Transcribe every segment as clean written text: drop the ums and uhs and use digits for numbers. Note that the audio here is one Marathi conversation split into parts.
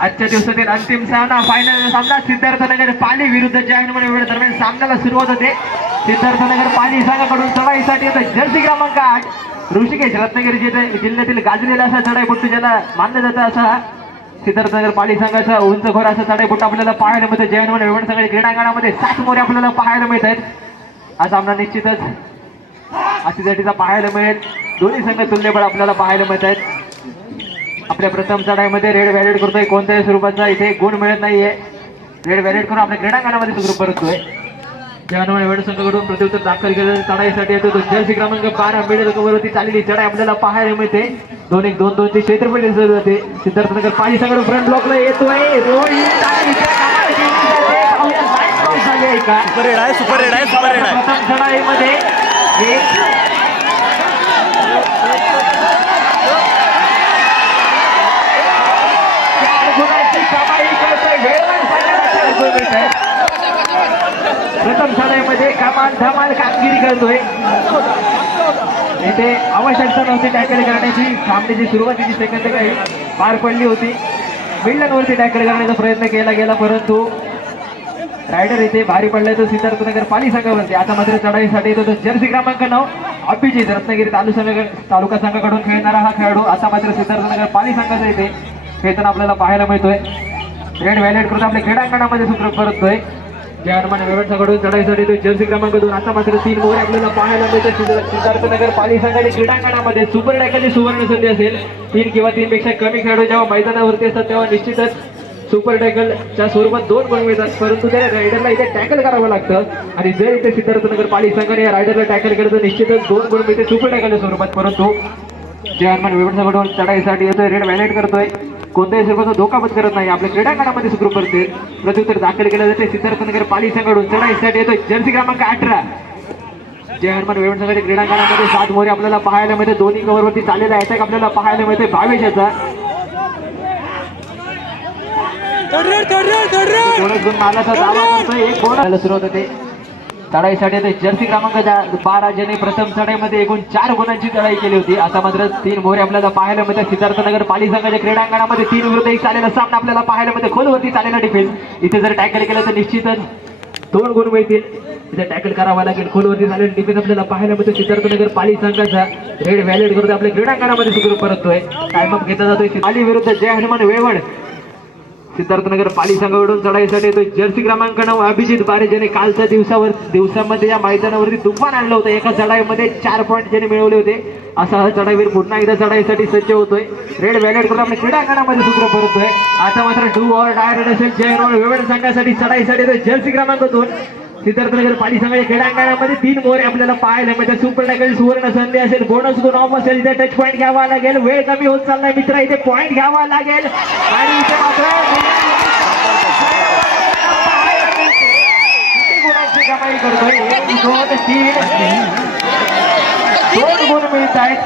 आजच्या दिवसातील अंतिम सामना फायनल सामना सिद्धार्थनगर पाली विरुद्ध जय हनुमान वेळ दरम्यान सामन्याला सुरुवात होते. सिद्धार्थनगर पाली संघाकडून चढाईसाठी जर्सी क्रमांक 8 ऋषिकेश रत्नागिरी जिल्ह्यातील गाजलेला असा चढाईपट्टू ज्याला मानलं जातं असा सिद्धार्थनगर पाली संघाचा उंच खोर असा चढाईपट्टू आपल्याला पाहायला मिळतं. जय हनुमान वेळ संघाच्या क्रीडांगणामध्ये 7 मोरे आपल्याला पाहायला मिळत आहेत. हा सामना निश्चितच अतिथीचा पाहायला मिळेल. दोन्ही संघ तुल्यबळ आपल्याला पाहायला मिळत आहेत. आपल्या प्रथम चढाईमध्ये रेड व्हॅलेट करतोय. कोणत्याही स्वरूपाचा इथे गुण मिळत नाहीये. रेड व्हॅलेट करून आपल्या क्रीडांगणामध्ये सुरू परततोय. जय हनुमान वेळ संघाकडून प्रत्युत्तर दाखल केलेल्या चढाईसाठी येतो. जर्सी क्रमांक 12 मिडल कव्हरवरती चाललेली चढाई आपल्याला पाहायला मिळते. 2-1-2-2 चे क्षेत्रफळ दिसत जाते. सिद्धार्थनगर पाली संघाकडून फ्रंट ब्लॉकला येतोय. प्रथम चढाईमध्ये प्रथम चढाईमध्ये कमाल धमाल कामगिरी करतोय. येथे आवश्यकता नव्हती टॅकल करण्याची. सामन्याची सुरुवातीची सेकंद काही पार पडली होती. मिडलवरती टॅकल करण्याचा प्रयत्न केला गेला परंतु रायडर इथे भारी पडलाय तो सिद्धार्थनगर पाली संघावरती. आता मात्र चढाईसाठी येतो तो जर्सी क्रमांक 9 अभिजित रत्नागिरी तालुका संघाकडून खेळणारा हा खेळाडू. आता मात्र सिद्धार्थनगर पाली संघाचा इथे खेळताना आपल्याला पाहायला मिळतोय. रेड व्हॅलेट करून आपल्या क्रीडांगणामध्ये सुरू परततोय. जय हनुमान वेळाकडून चढाईसाठी तो जर्सी क्रमांक 2. आता मात्र 3 मोरे आपल्याला पाहायला मिळते. सिद्धार्थनगर पाली संघाच्या क्रीडांगणामध्ये सुपर टॅकलची सुवर्ण संधी असेल. 3 किंवा 3 पेक्षा कमी खेळाडू जेव्हा मैदानावरती असतात तेव्हा निश्चितच सुपर टॅकलच्या स्वरूपात 2 गुण मिळतात. परंतु त्या रायडरला इथे टॅकल करावं लागतं आणि जर इथे सिद्धार्थनगर पाली संघाने या रायडरला टॅकल केलं तर निश्चितच 2 गुण मिळते सुपर टॅकलच्या स्वरूपात. परंतु जय हनुमान वेळाकडून चढाईसाठी येतोय. रेड व्हॅलेट करतोय. कोणत्याही स्वरूपाचा धोका पत्करत नाही. आपल्या क्रीडांगणामध्ये सुरू करते. प्रत्युत्तर दाखल केलं जाते. सिद्धार्थनगर पाली संघाकडून चढाईसाठी येतोय जर्सी क्रमांक 18 जय हनुमान वेळ संघाच्या क्रीडांगणामध्ये 7 मोरे आपल्याला पाहायला मिळते. दोन्ही कव्हरवरती चाललेला अटॅक आपल्याला पाहायला मिळते 22 याचा. मालाचा दावा करतोय. एक बोनस सुरुवात होते. चढाईसाठी जर्सी क्रमांक 12 ज्याने प्रथम चढाईमध्ये एकूण 4 गुणांची चढाई केली होती. आता मात्र 3 मोरे आपल्याला पाहायला मिळतात. सिद्धार्थनगर पाली संघाच्या क्रीडांगणामध्ये 3 विरुद्ध 1 चालेला सामना आपल्याला पाहायला मिळते. खोलवरती चालेला डिफेन्स. इथे जर टॅकल केलं तर निश्चितच 2 गुण मिळतील. इथे टॅकल करावा लागेल. खोलवरती चालेला डिफेन्स आपल्याला पाहायला मिळतो. सिद्धार्थनगर पाली संघाचा रेड व्हॅलेट करून आपल्या क्रीडांगणामध्ये सुरू परततोय. टाइमअप घेतला जातोय. पाली विरुद्ध जय हनुमान वेवड. सिद्धार्थनगर पाली संघाकडून चढाईसाठी येतो जर्सी क्रमांक 9 अभिजित बारे ज्याने कालच्या दिवसामध्ये या मैदानावरती तुफान आणलं होतं. एका चढाईमध्ये 4 पॉईंट ज्याने मिळवले होते. असा हा चढाईवीर पुन्हा एकदा चढाईसाठी सज्ज होतोय. रेड व्हॅलेट करून आपल्या क्रीडांगणामध्ये सूत्र परतोय. आता मात्र डू ऑर डाय असेल जय हनुमान वेवड संघासाठी चढाईसाठी येतो जर्सी क्रमांक 2 सिद्धार्थनगर पाली संघाच्या क्रीडांगणामध्ये 3 मोरे आपल्याला पाहायला मिळतात. सुपर टॅकल सुवर्ण संधी असेल. बोनस गुण ऑफ असेल. इथे टच पॉईंट घ्यावा लागेल. वेळ कमी होत चाललाय मित्र. इथे पॉईंट घ्यावा लागेल आणि इथे मात्र गुणांची कमाई करतोय. 1 2 3 2 गुण मिळत आहेत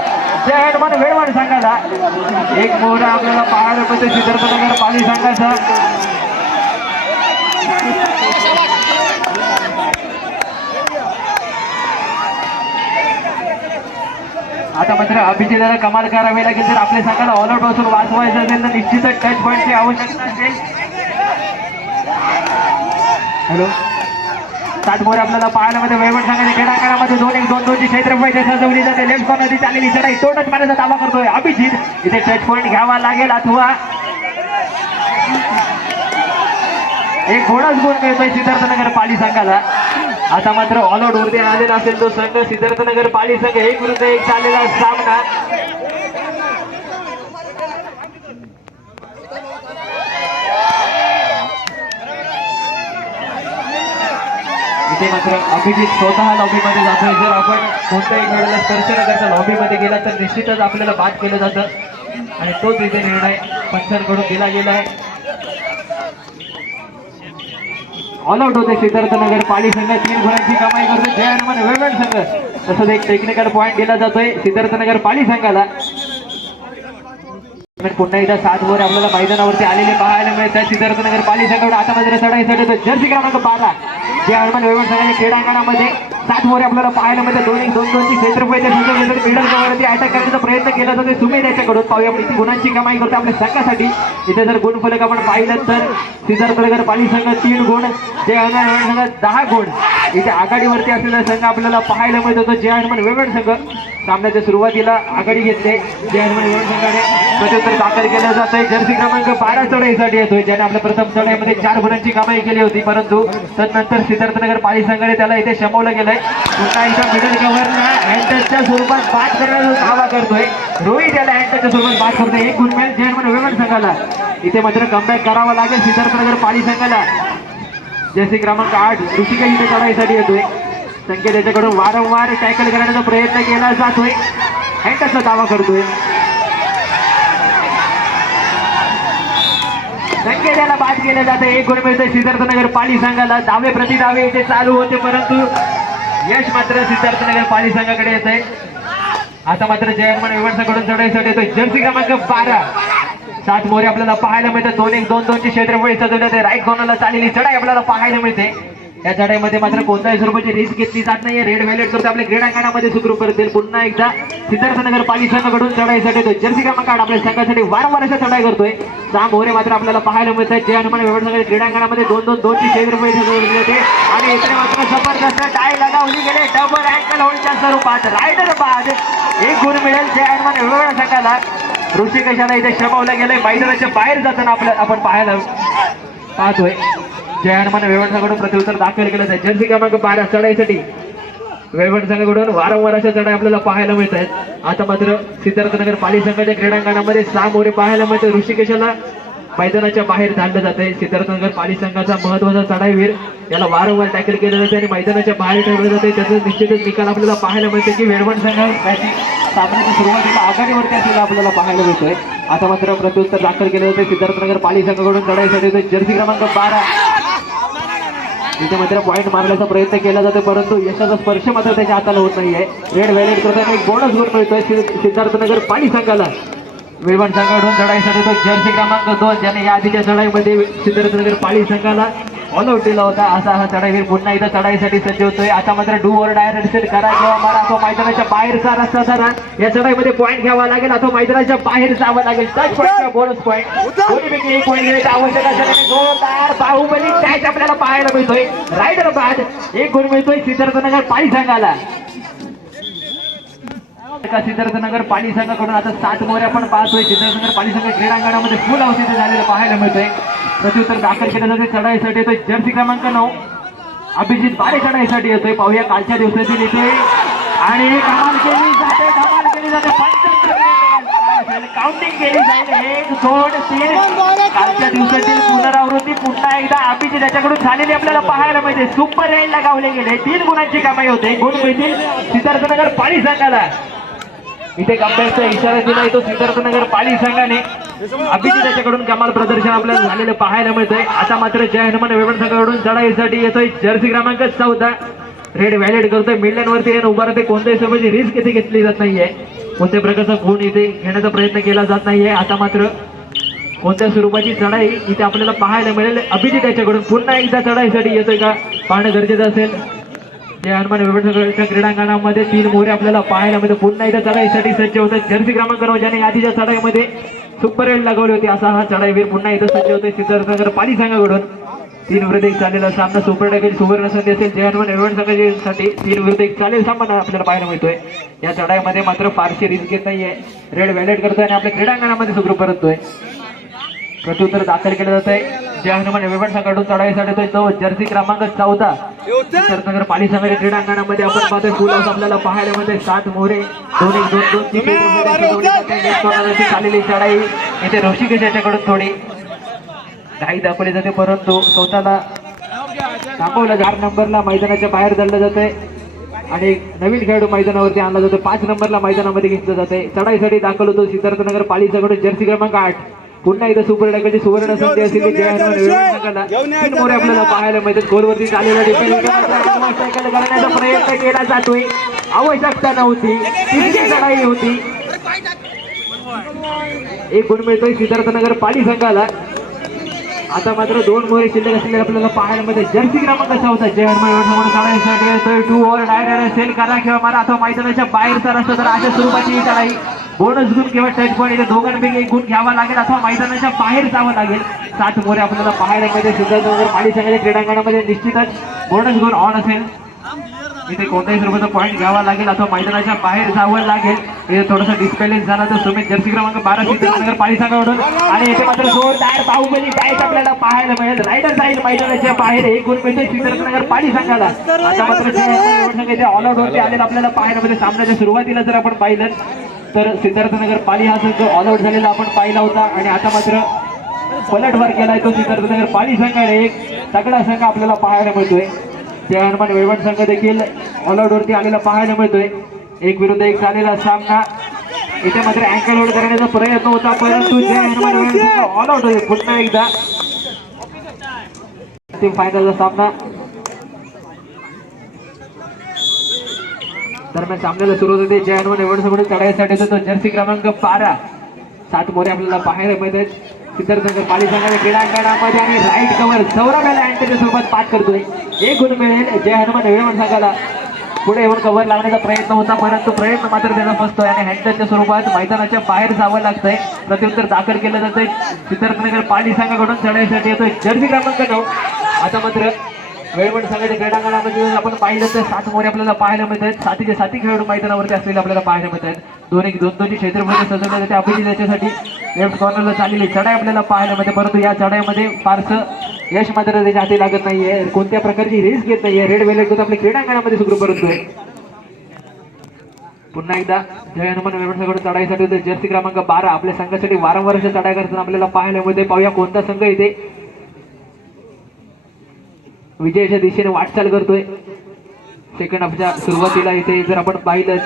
जय हनुमान वेळवाड संघाला. 1 मोरा आपल्याला पाहायला मिळते सिद्धार्थनगर पाली संघाचा. आता मात्र अभिजिताला कमाल करावी लागेल. जर आपल्या संघाला ऑल आउट पासून वाचवायचं असेल तर निश्चितच टच पॉईंटची आवश्यकता असेल. हॅलो 7 मोरे आपल्याला पाहायला मध्ये वेवड संघाच्या क्रीडांगणामध्ये 2-1-2-2 ची क्षेत्रफळ सजवली जाते. लेफ्ट कॉर्नरची चाललेली चढाई तो टच मारण्याचा दावा करतोय अभिजित. इथे टच पॉईंट घ्यावा लागेल अथवा एक बोनस गुण मिळतोय सिद्धार्थनगर पाली संघाला. आता मात्र ऑल आउट वरती आलेला असेल तो संघ सिद्धार्थनगर पाली संघ. 1 विरुद्ध 1 चाललेला सामना. इथे मात्र अभिजित स्वतः लॉबीमध्ये जातोय. जर आपण कोणत्याही खेळाला स्पर्श न करता लॉबीमध्ये गेला तर निश्चितच आपल्याला बाद केलं जातं आणि तोच इथे निर्णय पंचांकडून दिला गेला आहे. ऑल आउट होते सिद्धार्थनगर पाली संघ. 3 गुणांची कमाई करतो जय हनुमान वेवड संघ. तसंच एक टेक्निकल पॉईंट दिला जातोय सिद्धार्थनगर पाली संघाला. पुन्हा एकदा 7 ओव्हर आपल्याला मैदानावरती आलेले पाहायला मिळतात सिद्धार्थनगर पाली संघाकडून. आता मात्र चढाईसाठी जर्सी क्रमांक 12 जय हनुमान वेवड संघाच्या क्रीडांगणामध्ये 7 मोरे आपल्याला पाहायला मिळते. 2-1-2-2 ची क्षेत्रफळाच्या मिडल कव्हरवरती अटॅक करण्याचा प्रयत्न केला जातो सुमेध याच्याकडून. पाहूया किती गुणांची कमाई करतो आपल्या संघासाठी. इथे जर गुणफलक आपण पाहिलं तर सिद्धार्थनगर पाली संघ 3 गुण, जय हनुमान वेवण संघ 10 गुण. इथे आघाडीवरती असलेला संघ आपल्याला पाहायला मिळत होतो जय हनुमान वेवण संघ. सामन्याच्या सुरुवातीला आघाडी घेतले जय हनुमान वेवण संघाने. प्रत्युत्तर दाखल केलं जात आहे. जर्सी क्रमांक 12 चढाईसाठी येतोय, ज्याने आपल्या प्रथम चढाईमध्ये 4 गुणांची कमाई केली होती, परंतु तदनंतर सिद्धार्थनगर पाली संघाने त्याला इथे शमवलं गेलंय. पुन्हा एकदा मिडल कव्हरला हँडटचच्या स्वरूपात बाद करण्याचा दावा करतोय रोहित. याला हँडटचच्या स्वरूपात बाद करतोय. 1 गुण मिळेल जय हनुमान वेवण संघाला. इथे मात्र कमबॅक करावा लागेल सिद्धार्थनगर पाली संघाला. जर्सी क्रमांक 8 ऋषिकेश इथे चढाईसाठी येतोय. संकेत याच्याकडून वारंवार टॅकल करण्याचा प्रयत्न केला जातोय, हँडटचचा दावा करतोय. संकेत याला बाद केलं जाते. 1 गुण मिळतोय सिद्धार्थनगर पाली संघाला. दावे प्रतिदावे इथे चालू होते, परंतु यश मात्र सिद्धार्थनगर पाली संघाकडे येत आहे. आता मात्र जय हनुमान वेवण संघाकडून चढाईसाठी येतोय जर्सी क्रमांक 12. 7 मोरे आपल्याला पाहायला मिळते. 2-1-2-2 ची क्षेत्रफळ सजवण्यात राईट कॉर्नरला चाललेली चढाई आपल्याला पाहायला मिळते. या चढाईमध्ये मात्र कोणत्याही स्वरूपाची रिस्क घेतली जात नाहीये. रेड व्हायलेट करतो आपल्या क्रीडांगणामध्ये सुखरूप करतील. पुन्हा एकदा सिद्धार्थनगर पाली संघाकडून चढाईसाठी येतोय जर्सी क्रमांक 8 आपल्या संघासाठी वारंवार अशा चढाई करतोय. 6 मोरे मात्र आपल्याला पाहायला मिळत आहेत. जय हनुमान वेवण संघाच्या क्रीडांगणामध्ये 2-2-2 ची क्षेत्रफळ सजवली होते आणि इकडे मात्र जबरदस्त टाय लगावली गेले डबल अँकल होल्डच्या स्वरूपात. रायडर बाद. 1 गुण मिळेल जय हनुमान वेवण संघाला. ऋषिकेशाला इथे शमवलं गेलंय. मैदानाच्या बाहेर जाताना आपण पाहायला पाहतोय. जय हनुमान वेवण संघाकडून प्रत्युत्तर दाखल केलं आहे. जर्सी क्रमांक 12 चढाईसाठी वेवण संघाकडून वारंवार अशा चढाई आपल्याला पाहायला मिळत आहेत. आता मात्र सिद्धार्थनगर पाली संघाच्या क्रीडांगणामध्ये 6 मोरे पाहायला मिळते. ऋषिकेशाला मैदानाच्या बाहेर धाडलं जाते. सिद्धार्थनगर पाली संघाचा महत्वाचा चढाईवीर, याला वारंवार टॅकल केलं जाते आणि मैदानाच्या बाहेर ठेवलं जाते. त्याचं निश्चितच निकाल आपल्याला पाहायला मिळते की वेवण संघ सामन्याच्या सुरुवातीला आघाडीवरती असलेला आपल्याला पाहायला मिळतोय. आता मात्र प्रत्युत्तर दाखल केलं जाते सिद्धार्थनगर पाली संघाकडून चढाईसाठी जर्सी क्रमांक 12. इथे मात्र पॉईंट मारण्याचा प्रयत्न केला जातो, परंतु यशाचा स्पर्श मात्र त्याच्या हाताला होत नाहीये. रेड व्हायलेट करताना एक बोनस गुण मिळतोय सिद्धार्थनगर पाली संघाला. वेवण संघाकडून चढाईसाठी तो जर्सी क्रमांक 2, ज्याने या आधीच्या चढाईमध्ये सिद्धार्थनगर पाली संघाला ऑल आउट दिला होता, असा हा चढाईवीर पुन्हा एकदा चढाईसाठी सज्ज होतोय. आता मात्र डू ओर डाय रेड करा किंवा मारा, तो मैदानाच्या बाहेरचा रस्ता धरा. या चढाईमध्ये पॉईंट घ्यावा लागेल, अथवा मैदानाच्या बाहेर जावं लागेल. टच पॉईंट, बोनस पॉईंट, दोन्हीपैकी एक पॉईंट घ्यायचा आवश्यक असल्याने जोरदार बाहुबली टॅच आपल्याला पाहायला मिळतोय. रायडर बाद. 1 गुण मिळतोय सिद्धार्थनगर पाली संघाला. सिद्धार्थनगर पाली संघाकडून आता 7 मोरे आपण पाहतोय. सिद्धार्थनगर पाली संघ क्रीडांगणामध्ये फुल अवस्थेत झालेलं पाहायला मिळतोय. प्रत्युत्तर दाखल केलं जाते चढाईसाठी येतोय जर्सी क्रमांक 9 अभिजित बारे चढाईसाठी येतोय. पाहूया कालच्या दिवसातील येतोय आणि कमाल केली जाते, धमाल केली जाते. काउंटिंग केली जाईल. 1 2 3 कालच्या दिवसातील पुनरावृत्ती पुन्हा एकदा अभिजित याच्याकडून झालेली आपल्याला पाहायला मिळते. सुपर रेड लगावले गेले. 3 गुणांची कमाई होते. गुण मिळतील सिद्धार्थनगर पाली संघाला. इथे कमबॅकचा इशारा दिलाय तो सिद्धार्थनगर पाली संघाने. अभिजित याच्याकडून कमाल प्रदर्शन आपल्याला झालेलं पाहायला मिळतंय. आता मात्र जय हनुमान वेवण संघाकडून चढाईसाठी येतोय जर्सी क्रमांक 14. रेड व्हायलेट करतोय. मिडलँडवरती उभा राहते. कोणत्याही स्वरूपाची रिस्क इथे घेतली जात नाहीये. कोणत्या प्रकारचा गुण इथे घेण्याचा प्रयत्न केला जात नाहीये. आता मात्र कोणत्या स्वरूपाची चढाई इथे आपल्याला पाहायला मिळेल. अभिजित याच्याकडून पुन्हा एकदा चढाईसाठी येतोय का पाहणं गरजेचं असेल. जय हनुमान वेवण संघाच्या क्रीडांगणामध्ये 3 मोरे आपल्याला पाहायला मिळते. पुन्हा एकदा चढाईसाठी सज्ज होतात जर्सी क्रमांक 9, ज्याने आधीच्या चढाईमध्ये सुपर रेड लागवली होती, असा हा चढाईवीर पुन्हा एकदा सज्ज होतोय सिद्धार्थनगर पाली संघाकडून. 3 विरुद्ध 1 चालेला सामना सुपर टाकेल सुवर्ण संधी असेल जय हनुमान वेवण संघासाठी. 3 विरुद्ध 1 चालेल सामना आपल्याला पाहायला मिळतोय. या चढाईमध्ये मात्र फारशी रिस्क घेत नाहीये. रेड व्हायलेट करतोय आणि आपल्या क्रीडांगणामध्ये सुखरूप करतोय. प्रत्युत्तर दाखल केलं जात आहे जय हनुमान वेवण संघाकडून चढाईसाठी तो जर्सी क्रमांक 14 सिद्धार्थनगर पाली संघाच्या क्रीडांगणामध्ये आपण पाहतोय फुल हाऊस आपल्याला पाहायला मिळते. 7 मोरे 2-1-2-2 चाललेली चढाई इथे ऋषिकेश याच्याकडून थोडी घाई दाखवली जाते, परंतु स्वतःला थांबवलं. 4 नंबरला मैदानाच्या बाहेर धरलं जाते आणि नवीन खेळाडू मैदानावरती आणला जातो. 5 नंबरला मैदानामध्ये घेतलं जाते. चढाईसाठी दाखल होतो सिद्धार्थनगर पाली संघाकडून जर्सी क्रमांक 8. पुन्हा एकदा सुपर टाकायची सुवर्ण संधी असेल जय हनुमान वेवण संघाला. 3 मोरे आपल्याला पाहायला मिळतात. गोलवरती चाललेला करण्याचा प्रयत्न केला जातोय. आवश्यकता नव्हती, तिसरी चढाई होती. 1 गुण मिळतोय सिद्धार्थनगर पाली संघाला. आता मात्र 2 मोरे शिल्लक असलेले आपल्याला पाहायला मिळते. जर्सी क्रमांक 14 जय हनुमान चढाईसाठी येतोय. 2 ओव्हर डायरेक्ट सेल करा किंवा मारा अथवा मैदानाच्या बाहेरचा रस्ता तर अशा स्वरूपाची ही चढाई. बोनस गुण किंवा टच पॉईंट इथे दोघांपैकी एक गुण घ्यावा लागेल अथवा मैदानाच्या बाहेर जावं लागेल. 7 मोरे आपल्याला पाहायला मिळते. सिद्धार्थनगर पाली संघाच्या क्रीडांगणामध्ये निश्चितच बोनस गुण ऑन असेल. इथे कोणत्याही स्वरूपाचा पॉईंट घ्यावा लागेल अथवा मैदानाच्या बाहेर जावं लागेल. इथे थोडासा डिस्बॅलन्स झाला तर सुमित जर्सी क्रमांक 12 सिद्धार्थनगर पाली संघाकडून आणि इथे मात्र जोरदार बाहुबली बॅच आपल्याला पाहायला मिळेल. रायडर जाईल मैदानाच्या बाहेर एक गुण मिळते सिद्धार्थनगर पाली संघाला. आता मात्र ऑल आउट होते आलेला आपल्याला पाहायला मिळेल. सामन्याच्या सुरुवातीला जर आपण पाहिलं तर सिद्धार्थनगर पाली हा संघ ऑल आउट झालेला आपण पाहिला होता आणि आता मात्र पलटवार केलाय तो सिद्धार्थनगर पाली संघाने. एक तगडा संघ आपल्याला पाहायला मिळतोय. जय हनुमान वेळवण संघ देखील ऑल आउट वरती आलेला पाहायला मिळतोय. 1 विरुद्ध 1 झालेला सामना. इथे मात्र अँकल होल्ड करण्याचा प्रयत्न होता परंतु जय हनुमान वेळवण संघ ऑल आउट होते. पुन्हा एकदा फायनलचा सामना दरम्यान सामन्याला सुरुवात होते. जय हनुमान वेळवण संघ चढाईसाठी तो जर्सी क्रमांक 12 7 मोरे आपल्याला पाहायला मिळतात. सिद्धार्थनगर पाली संघाच्या क्रीडांगणामध्ये आणि राईट कव्हर सौरभ याला अँकलच्या स्वरूपात पास करतोय. 1 गुण मिळेल जय हनुमान वेळवण संघाला. पुढे येऊन कव्हर लावण्याचा प्रयत्न होता परंतु प्रयत्न मात्र त्याचा फसतोय आणि हँडलच्या स्वरूपात मैदानाच्या बाहेर जावं लागतंय. प्रत्युत्तर दाखल केलं जातंय. सिद्धार्थनगर पाली संघाकडून चढाईसाठी येतोय जर्सी क्रमांक 9. आता मात्र वेळवण संघाच्या क्रीडांगणामध्ये आपण पाहिलं तर 7 मोरे आपल्याला पाहायला मिळतात. 7चे 7 खेळाडू मैदानावरती असलेले आपल्याला पाहायला मिळतात. 2-2 क्षेत्रमध्ये सजवले जाते अभिजित याच्यासाठी लेफ्ट कॉर्नरला चाललेली चढाई आपल्याला पाहायला मिळते परंतु या चढाईमध्ये फारसं यश मात्र त्याच्या हाती लागत नाहीये. कोणत्या प्रकारची रिस्क घेत नाहीये. रेड वेलेट आपल्या क्रीडांगणामध्ये सुरू करतोय. पुन्हा एकदा जय हनुमान वेळवण संघाकडून चढाईसाठी जर्सी क्रमांक 12 आपल्या संघासाठी वारंवार चढाई करताना आपल्याला पाहायला मिळते. पाहूया कोणता संघ इथे विजयाच्या दिशेने वाटचाल करतोय. सेकंड हाफच्या सुरुवातीला इथे जर आपण पाहिलं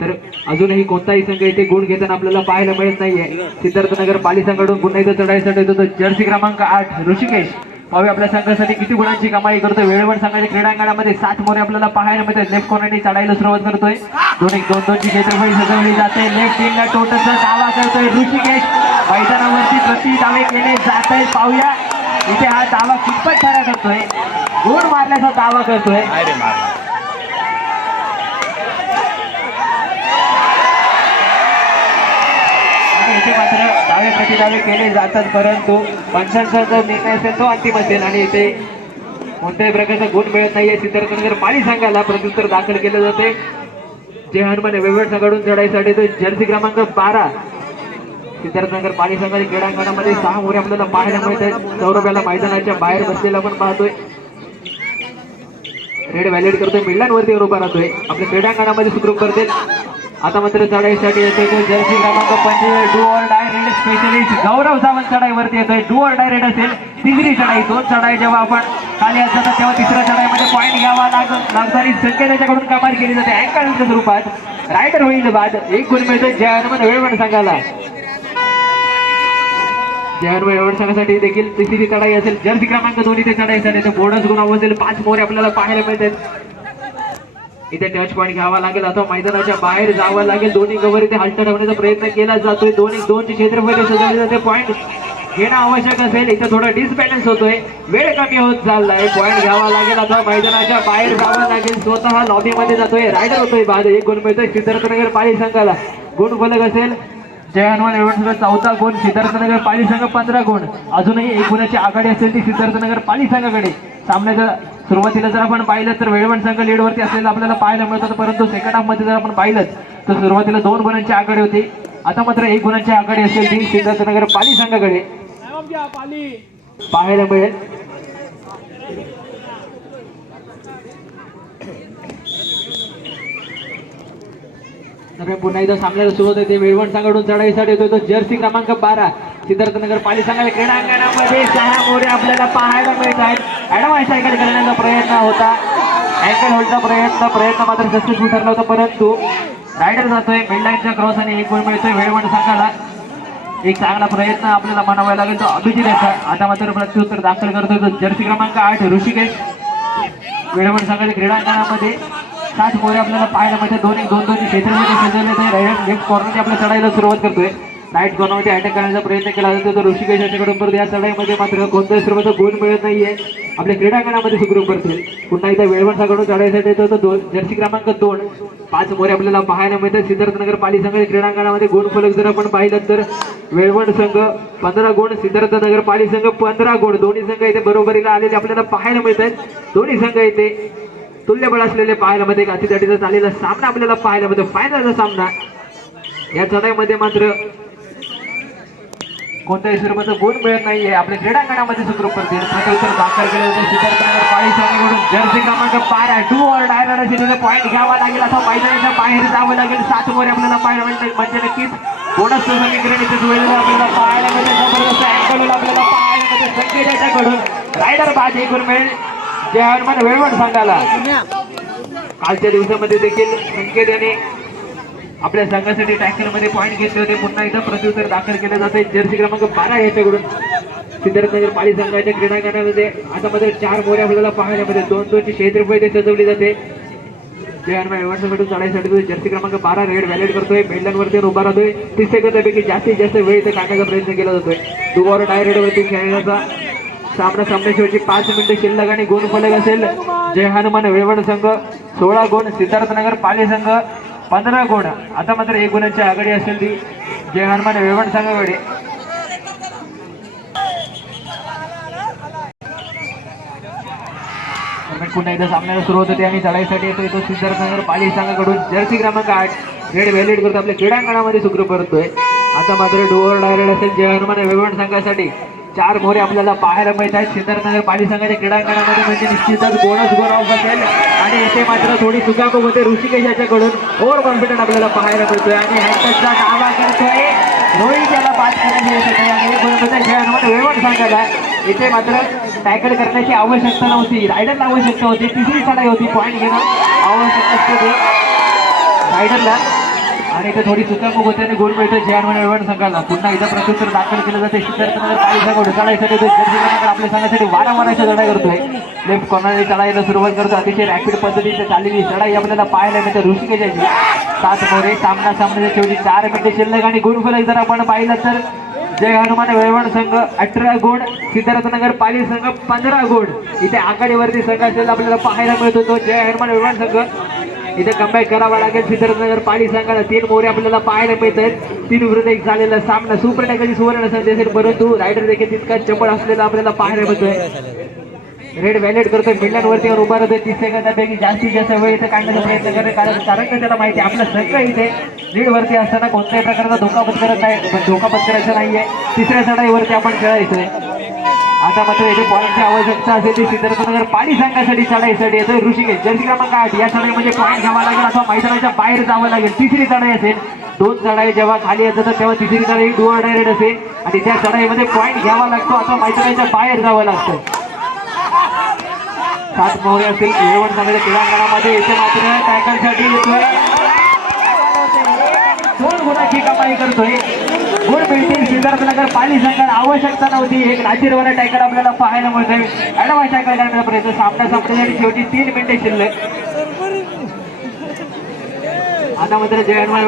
तर अजूनही कोणताही संघ इथे गुण घेताना आपल्याला पाहायला मिळत नाहीये. सिद्धार्थनगर पाली संघाकडून पुन्हा एकदा चढाईसाठी येतो जर्सी क्रमांक 8 ऋषिकेश. पाहूया आपल्या संघासाठी किती गुणांची कमाई करतोय. वेळवण संघाच्या क्रीडांगणामध्ये 7 मोरे आपल्याला पाहायला मिळतात. लेफ्ट कॉर्नरने चढाईला सुरुवात करतोय. 2-2 क्षेत्रफळ सजवली जाते. लेफ्ट विंगला टोटलचा दावा करतोय ऋषिकेश. मैदानावरती प्रति दावे केले जात आहेत. पाहूया इथे हा दावा कितपत खरा करतोय. गुण मारल्याचा दावा करतोय. इथे मात्र दावे प्रतिदावे केले जातात परंतु पंचांचा जो निर्णय असेल तो अंतिम असेल आणि इथे कोणत्याही प्रकारचा गुण मिळत नाहीये. सिद्धार्थनगर पाली संघाला प्रत्युत्तर दाखल केलं जाते. जय हनुमान वेळवण संघाकडून चढाईसाठी तो जर्सी क्रमांक 12 सिद्धार्थनगर पाली संघाच्या क्रीडांगणामध्ये 6 मोरे आपल्याला पाहायला मिळतात. सौरभ याला मैदानाच्या बाहेर बसलेला आपण पाहतोय. रेड व्हॅलिड करतोय. मिडलांवरती उभा राहतोय. आपल्या क्रीडांगणामध्ये सुखरूप करते. आता मात्र चढाईसाठी येतोय तो जर्सी क्रमांक 25 do or die raid specialist Gaurav Sawant चढाईवरती येतोय. डू ऑर डाय रेड असेल 3री चढाई. 2 चढाई जेव्हा आपण खाली असतात तेव्हा 3ऱ्या चढाईमध्ये पॉईंट घ्यावा लागणारी संख्या त्याच्याकडून कमाल केली जाते. अँकलच्या स्वरूपात रायडर होईल बाद. 1 गुण मिळतोय जय हनुमान वेळवण संघाला. जय हनुमान वेळवण संघासाठी देखील 3री चढाई असेल. जर्सी क्रमांक 2 इथे चढाईसाठी तर बोनस गुण असेल. 5 मोरे आपल्याला पाहायला मिळतात. इथे टच पॉईंट घ्यावा लागेल अथवा मैदानाच्या बाहेर जावं लागेल. दोन्ही कव्हर इथे हलटा ठेवण्याचा प्रयत्न केला जातोय. 2-2 क्षेत्रफळ सजवले जाते. पॉईंट घेणं आवश्यक असेल. इथे थोडा डिसबॅलन्स होतोय. वेळ कमी होत चाललाय. पॉईंट घ्यावा लागेल अथवा मैदानाच्या बाहेर जावं लागेल. स्वतः लॉबीमध्ये जातोय. रायडर होतोय बाद. 1 गुण मिळतोय सिद्धार्थनगर पाली संघाला. गुण फलक असेल जय हनुमान वेळवण संघ 14 गुण. सिद्धार्थनगर पाली संघ 15 गुण. अजूनही 1 गुणाची आघाडी असेल ती सिद्धार्थनगर पाली संघाकडे. सामन्याच्या सुरुवातीला जर आपण पाहिलं तर वेळवण संघ लीडवरती असलेला आपल्याला पाहायला मिळतात परंतु सेकंड हाफ मध्ये जर आपण पाहिलं तर सुरुवातीला 2 गुणांची आघाडी होती. आता मात्र 1 गुणांची आघाडी असेल ती सिद्धार्थनगर पाली संघाकडे पाहायला मिळेल. पुन्हा एकदा सामन्याला सुरुवात होते. वेळवण संघाकडून चढाईसाठी येतोय तो जर्सी क्रमांक 12 सिद्धार्थनगर पाली संघाच्या क्रीडांगणामध्ये 6 मोरे आपल्याला पाहायला मिळत आहेत. ऍडव्हान्स सायकल करण्याचा प्रयत्न होता. अँकल होल्डचा प्रयत्न मात्र सक्सेसफुल ठरला होता परंतु रायडर जातोय. मिडलाईनच्या क्रॉस आणि 1 गुण मिळतोय वेळवण संघाला. एक चांगला प्रयत्न आपल्याला म्हणावा लागेल तो अभिजित याचा. आता मात्र प्रत्युत्तर दाखल करतोय तो जर्सी क्रमांक 8 ऋषिकेश. वेळवण संघाच्या क्रीडांगणामध्ये 7 मोरे आपल्याला पाहायला मिळते. 2-2 क्षेत्रमध्ये सजवले ते लेफ्ट कॉर्नरने आपल्या चढाईला सुरुवात करतोय. राईट कॉर्नरमध्ये अटॅक करण्याचा प्रयत्न केला जातो तर ऋषिकेश याच्याकडून परत या चढाईमध्ये मात्र कोणत्याही स्वरूपाचा गोल मिळत नाहीये आपल्या क्रीडांगणामध्ये सुखरूप करतील. पुन्हा एकदा वेळवंटाकडून चढाईसाठी येतो तो जर्सी क्रमांक 2 5 मोरे आपल्याला पाहायला मिळतात. सिद्धार्थनगर पाली संघ क्रीडांगणामध्ये गुण फलक जर आपण पाहिलं तर वेळवंट संघ 15 गुण, सिद्धार्थनगर पाली संघ 15 गुण. दोन्ही संघ इथे बरोबरीला आलेले आपल्याला पाहायला मिळतात. दोन्ही संघ इथे तुल्यबळ असलेले पाहायला मध्ये एक अतितटीचा चाललेला सामना आपल्याला पाहायला मिळतो. फायनलचा सामना या चढाईमध्ये मात्र कोणत्याही स्वरूपाचा गुण मिळत नाहीये आपल्या क्रीडांगणामध्ये सुखरूप करतील. प्रत्युत्तर दाखल केले जाते सिद्धार्थनगर पाली संघाकडून जर्सी क्रमांक 12 do or dye runner point घ्यावा लागेल असा मैदानाच्या बाहेर जावं लागेल. 7 मोरे आपल्याला पाहायला मिळतात म्हणजे नक्कीच बोनस समीकरण इथे जुळलेलं आपल्याला पाहायला मिळते. जबरदस्त अँगल आपल्याला पाहायला मिळते संकेताच्याकडून रायडर बाजी करून मिळेल जे हनुमान वेळवण संघाला. कालच्या दिवसामध्ये देखील संकेत याने आपल्या संघासाठी टॅकलमध्ये पॉईंट घेतले होते. पुन्हा एकदा प्रत्युत्तर दाखल केले जाते जर्सी क्रमांक 12 याच्याकडून सिद्धार्थनगर पाली संघाच्या क्रीडांगणामध्ये आता मध्ये 4 मोरे आपल्याला पाहायला मिळते. 2-2ची क्षेत्रफळ इथे सजवली जाते. जे हनुमान वेळवणसाठी चढाईसाठी जर्सी क्रमांक 12 रेड व्हॅलेट करतोय. मेडलांवरती उभा राहतोय. 30 सेकंदापैकी जास्तीत जास्त वेळ इथे काढण्याचा प्रयत्न केला जातोय. डू ऑर डाय रेडवरती खेळण्याचा सामना सामन्याशिवायची 5 मिनिटं शिल्लक आणि गुण फलक असेल. जय हनुमान वेळवण संघ 16 गुण, सिद्धार्थनगर पाली संघ 15 गुण. आता मात्र 1 गुणांची आघाडी असेल ती जय हनुमान वेळवण संघाकडे. पुन्हा एकदा सामन्याला सुरुवात होते आणि चढाईसाठी येतो सिद्धार्थनगर पाली संघाकडून जर्सी क्रमांक 8 रेड व्हॅलिड करतो आपल्या क्रीडांगणामध्ये सुखरूप करतोय. आता मात्र डोअर डायरेड असेल जय हनुमान वेळवण संघासाठी 4 मोरे आपल्याला पाहायला मिळत आहेत. सिद्धार्थनगर पाली संघाच्या क्रीडांगणामध्ये म्हणजे निश्चितच बोनस गोल ऑफ असेल आणि येथे मात्र थोडी चुकाचूक होते. ऋषिकेश याच्याकडून ओव्हर कॉन्फिडंट आपल्याला पाहायला मिळतोय आणि हॅन्डटचचा दावा करतोय. रोहित याला पास करण्याची येत आहे आणि जय हनुमान वेळवण संघाला इथे मात्र टॅकल करण्याची आवश्यकता नव्हती. रायडरला आवश्यकता होती. तिसरी चढाई होती. पॉईंट घेणं आवश्यक असते रायडरला आणि इथे थोडी चुकाचूक होते आणि गोल मिळतो जय हनुमान वेळवण संघाला. पुन्हा इथं प्रत्युत्तर दाखल केलं जाते सिद्धार्थनगर पाली संघाकडून चढाईसाठी आपल्या संघासाठी वारंवाराच्या चढाई करतोय. लेफ्ट कॉर्नरने चढाईला सुरुवात करतो. अतिशय रॅपिड पद्धतीने चाललेली चढाई आपल्याला पाहायला मिळते ऋषिकेश याची. 7 मोरे सामन्याच्या शेवटी 4 मिनिटे शिल्लक आणि गुण फलक जर आपण पाहिलं तर जय हनुमान वेळवण संघ 18 गुण, सिद्धार्थनगर पाली संघ 15 गुण. इथे आघाडीवरती संघ असलेला आपल्याला पाहायला मिळतो तो जय हनुमान वेळवण संघ. इथे कमबॅक करावा लागेल सिद्धार्थनगर पाली संघाला. 3 मोरे आपल्याला पाहायला मिळत आहेत. 3 विरुद्ध 1 झालेला सामना सुपर टॅकलची सुवर्ण संधी असेल परंतु रायडर देखील तितका चपळ असलेला आपल्याला पाहायला मिळतोय. रेड व्हॅलेट करतोय. मिडलांवरती उभा राहतोय. 30 सेकंदापैकी जास्तीत जास्त वेळ इथे काढण्याचा प्रयत्न करतोय कारण त्याला माहिती आपला संघ इथे लीडवरती असताना कोणत्याही प्रकारचा धोका पत्करत नाही. धोका पत्करायचा नाहीये. तिसऱ्या चढाईवरती आपण खेळायचोय. आता मात्र येथे पॉईंटची आवश्यकता असेल ती सिद्धार्थनगर पाली संघासाठी चढाईसाठी येतोय ऋषिकेश जर्सी क्रमांक 8 या चढाईमध्ये पॉईंट घ्यावा लागेल अथवा मैदानाच्या बाहेर जावं लागेल. तिसरी चढाई असेल. 2 चढाई जेव्हा खाली येतात तेव्हा तिसरी चढाई डू ऑर डाय रेड असेल आणि त्या चढाईमध्ये पॉईंट घ्यावा लागतो अथवा मैदानाच्या बाहेर जावं लागतं. 7 मोरे असेल वेळवण संघाच्या क्रीडांगणामध्ये इथे मात्र टॅकलसाठी येतोय. 2 गुणाची कमाई करतोय. गुण मिळतील सिद्धार्थनगर पाली संघाला. आवश्यकता नव्हती. एक लाचीरवाला टॅकल आपल्याला पाहायला मिळतोय. ॲडव्हान्स टॅकल करण्याचा प्रयत्न सामना संपण्यासाठी शेवटी 3 मिनिटे शिल्लक. आता मात्र जय हनुमान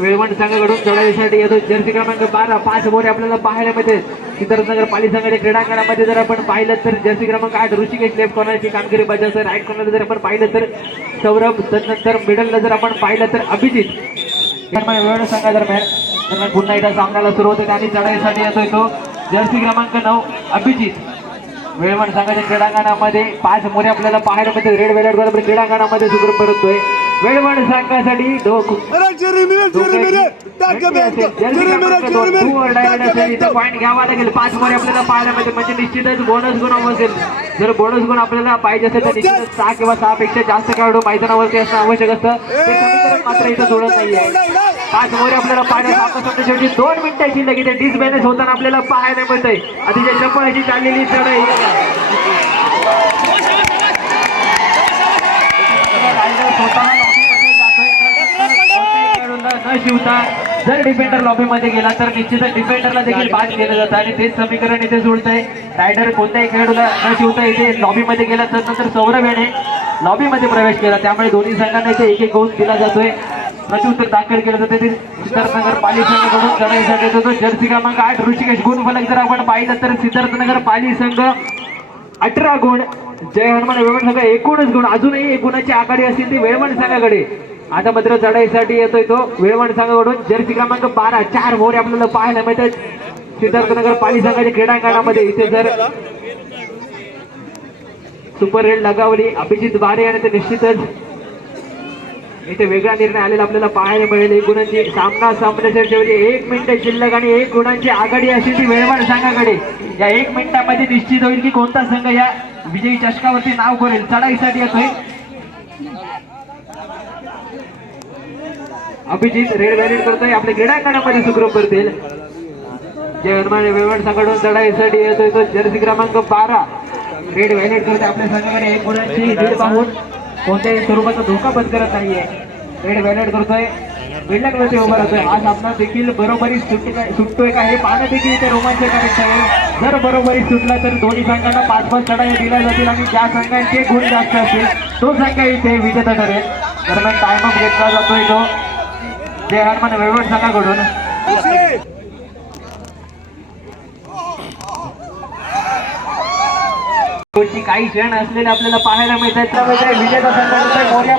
वेळवण संघाकडून चढाईसाठी येतो जर्सी क्रमांक 12 5 मोरे आपल्याला पाहायला मिळते. सिद्धार्थनगर पाली संघाच्या क्रीडांगणामध्ये जर आपण पाहिलं तर जर्सी क्रमांक 8 ऋषिकेश लेफ्ट कॉर्नरची कामगिरी बजावतो. राईट कॉर्नर जर आपण पाहिलं तर सौरभ. त्यानंतर मिडलला जर आपण पाहिलं तर अभिजित. वेळ संघादरम्यान पुन्हा एकदा सामन्याला सुरुवात होते आणि चढाईसाठी येतोय तो जर्सी क्रमांक 9 अभिजित. वेळवण संघाच्या क्रीडांगणामध्ये 5 मोरे आपल्याला पाहायला मिळते. रेड व्हॅलेट बरोबर क्रीडांगणामध्ये सुखरूप परततोय. वेळवण संघासाठी पॉईंट घ्यावा लागेल. 5 मोरे आपल्याला पाहायला मिळते म्हणजे निश्चितच बोनस गुण असेल. जर बोनस गुण आपल्याला पाहिजे असेल तर निश्चितच 6 किंवा 6 पेक्षा जास्त खेळाडू मैदानावरती असणं आवश्यक असतं. ते समीकरण मात्र इथं जोडत नाहीये. 5 मोरे आपल्याला पाहायला शेवटी 2 मिनिटाची लगेच डिसबॅलन्स होताना आपल्याला पाहायला मिळतंय. अतिशय चपळाची चाललेली चढाई. न शिवता जर डिफेंडर लॉबीमध्ये गेला तर निश्चितच डिफेंडरला देखील बाद केलं जातं आणि तेच समीकरण इथे जुळतंय. रायडर कोणत्याही खेळाडूला न शिवता इथे लॉबीमध्ये गेला तर नंतर सौरभ याने लॉबीमध्ये प्रवेश केला त्यामुळे दोन्ही संघांना इथे 1-1 गुण दिला जातोय. प्रत्युत्तर दाखल केलं जाते. सिद्धार्थनगर पाली संघाकडून चढाईसाठी येतो तो जर्सी क्रमांक 8 ऋषिकेश गुणफलक जर आपण पाहिलं तर सिद्धार्थनगर पाली संघ 18 गुण, जय हनुमान वेळवण संघ 19 गुण. अजूनही एक गुणाची आघाडी असतील ती वेळवण संघाकडे. आता मात्र चढाईसाठी येतोय तो वेळवण संघाकडून जर्सी क्रमांक 12 4 मोरे आपल्याला पाहायला मिळतात सिद्धार्थनगर पाली संघाच्या क्रीडांगणामध्ये. इथे जर सुपर रेड लगावली अभिजित बारे आणि ते निश्चितच इथे वेगळा निर्णय आलेला आपल्याला पाहायला मिळेल. 1 गुणांची सामना संपण्यासाठी 1 मिनिट शिल्लक आणि 1 गुणांची आघाडी असेल ती वेळवण संघाकडे. या 1 मिनिटामध्ये निश्चित होईल की कोणता संघ या विजयी चषकावरती नाव करेल. चढाईसाठी येतोय अभिजित रेड वॅलेट करतोय आपल्या क्रीडांगणामध्ये सुखरूप करतील. जय हनुमान वेळवण संघाकडून चढाईसाठी येतोय तो जर्सी क्रमांक 12 रेड वॅलेट करतोय आपल्या संघाकडे. 1 गुणांची लीड पाहून कोणत्याही स्वरूपाचा धोका पत्करत नाहीये. रेड वॅलेट करतोय बिल्डरवरती उभा राहतोय. हा सामना देखील बरोबरी सुटतोय का हे पाहणं देखील इथे रोमांचकारक आहे. जर बरोबरी सुटला तर दोन्ही संघांना 5-5 चढाई दिल्या जातील आणि ज्या संघांचे गुण जास्त असतील तो संघ इथे विजेता ठरेल. दरम्यान टाइम अप घेतला जातोय तो जय हनुमान वेळवण संघाकडून. काही क्षण असलेले आपल्याला पाहायला मिळतात. विजेता संघ